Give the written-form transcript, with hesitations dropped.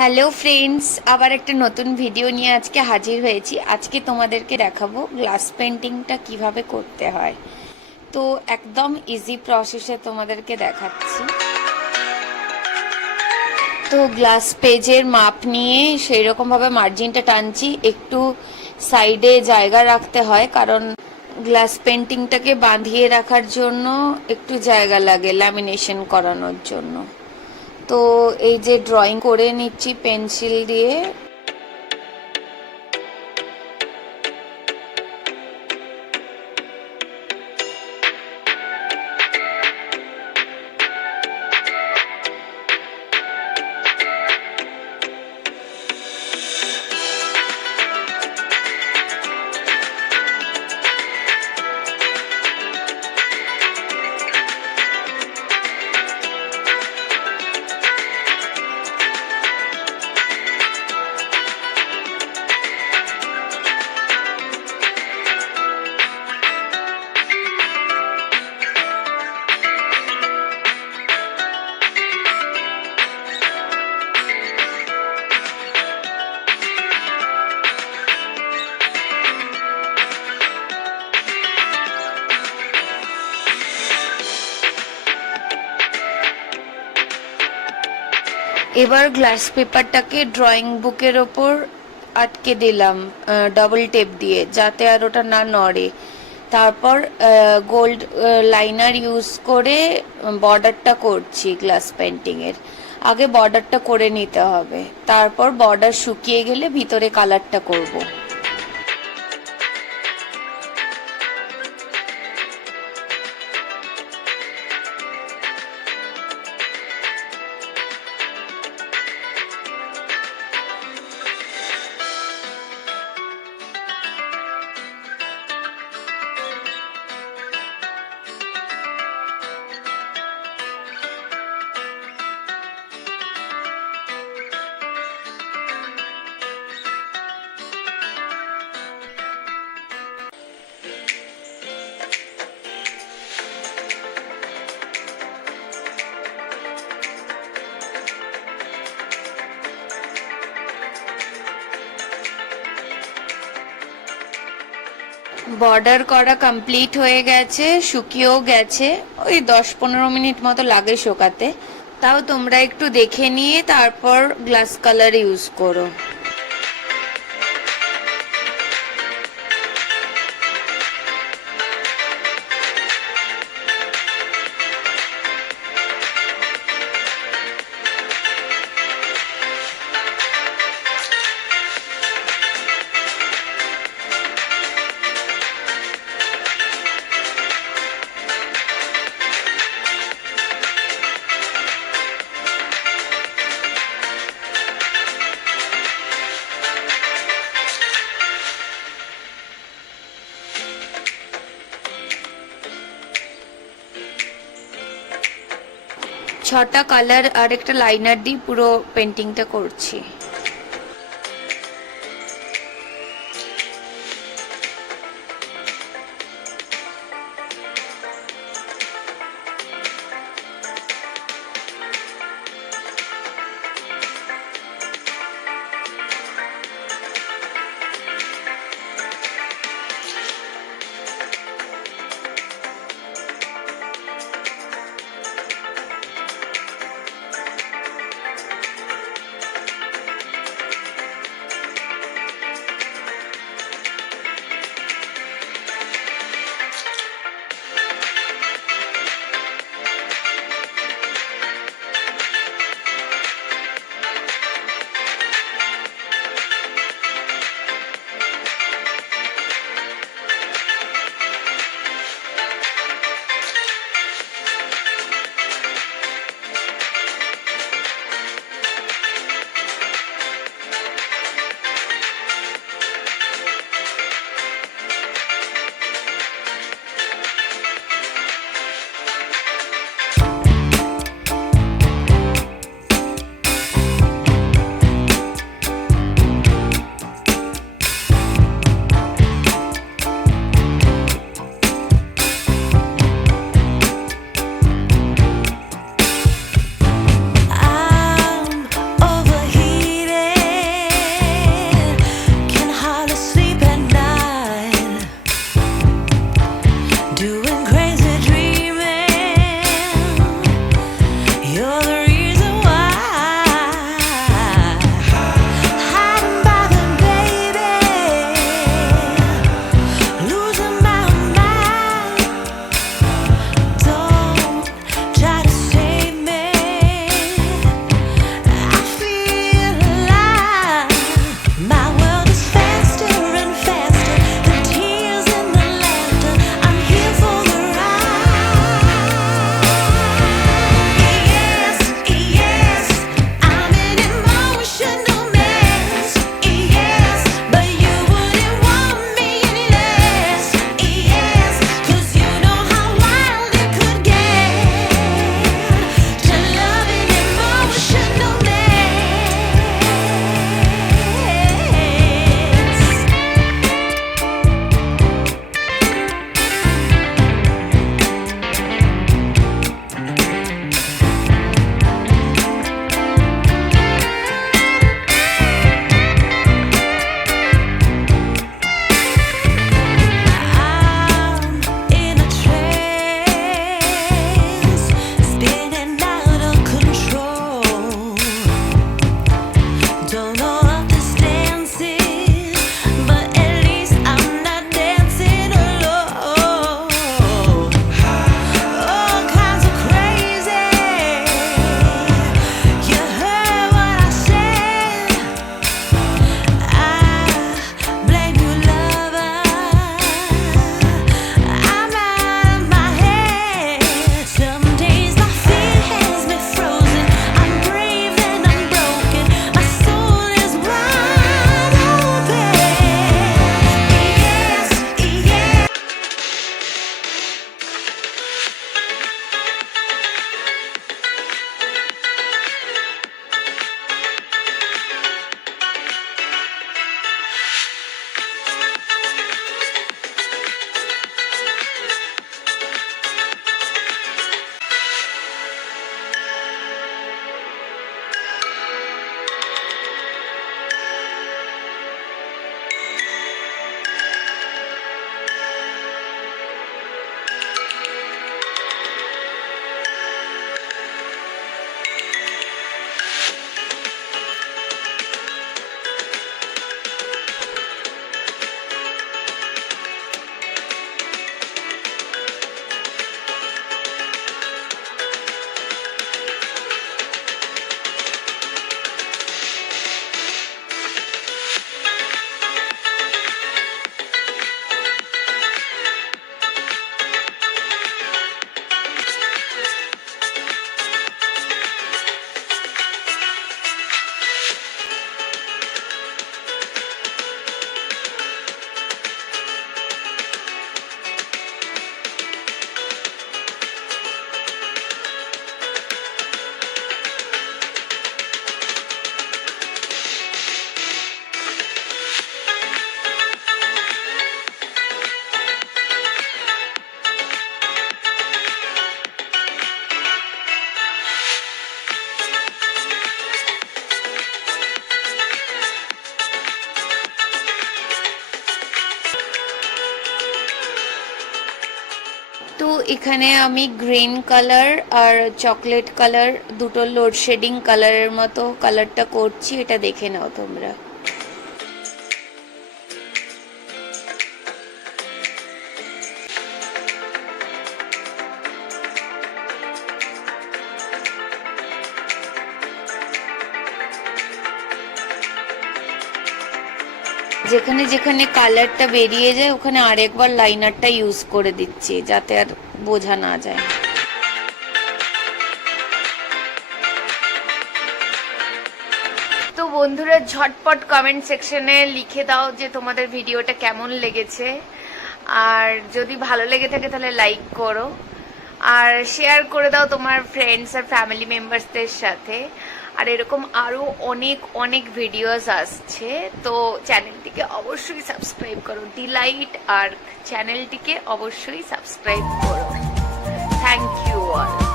Hello friends, আবার একটা নতুন ভিডিও নিয়ে আজকে হাজির হয়েছি। আজকে তোমাদেরকে দেখাবো গ্লাস পেন্টিংটা কিভাবে করতে হয়। তো একদম ইজি প্রসেসে তোমাদেরকে দেখাচ্ছি। তো গ্লাস পেজের মাপ নিয়ে সেই রকমভাবে মার্জিনটা টানছি। একটু সাইডে জায়গা রাখতে হয়, কারণ গ্লাস পেন্টিংটাকে বাঁধিয়ে রাখার জন্য একটু জায়গা লাগে ল্যামিনেশন করানোর জন্য। তো এই যে ড্রয়িং করে নিচ্ছি পেন্সিল দিয়ে। এবার গ্লাস পেপারটাকে ড্রয়িং বুকের ওপর আটকে দিলাম ডাবল টেপ দিয়ে, যাতে আর ওটা না নড়ে। তারপর গোল্ড লাইনার ইউজ করে বর্ডারটা করছি গ্লাস পেন্টিংয়ের। আগে বর্ডারটা করে নিতে হবে, তারপর বর্ডার শুকিয়ে গেলে ভিতরে কালারটা করব। বর্ডার করা কমপ্লিট হয়ে গেছে, শুকিয়েও গেছে। ওই 10-15 মিনিট মতো লাগে শুকাতে। তাও তোমরা একটু দেখে নিয়ে তারপর গ্লাস কালার ইউজ করো। ছটা কালার আর একটা লাইনার দিয়ে পুরো পেন্টিংটা করছি। এখানে আমি গ্রিন কালার আর চকলেট কালার দুটো লোডশেডিং কালারের মতো কালারটা করছি, এটা দেখে নাও তোমরা। যেখানে যেখানে কালারটা বেরিয়ে যায় ওখানে আরেকবার লাইনারটা ইউজ করে দিচ্ছি যাতে আর বোঝা না যায়। তো বন্ধুরা ঝটপট কমেন্ট সেকশনে লিখে দাও যে তোমাদের ভিডিওটা কেমন লেগেছে, আর যদি ভালো লেগে থাকে তাহলে লাইক করো আর শেয়ার করে দাও তোমার ফ্রেন্ডস আর ফ্যামিলি মেম্বার্সদের সাথে। আর এরকম আরো অনেক অনেক ভিডিওস আসছে, তো চ্যানেলটিকে অবশ্যই সাবস্ক্রাইব করো, ডিলাইট আর্ক চ্যানেলটিকে অবশ্যই সাবস্ক্রাইব করো। Thank you all.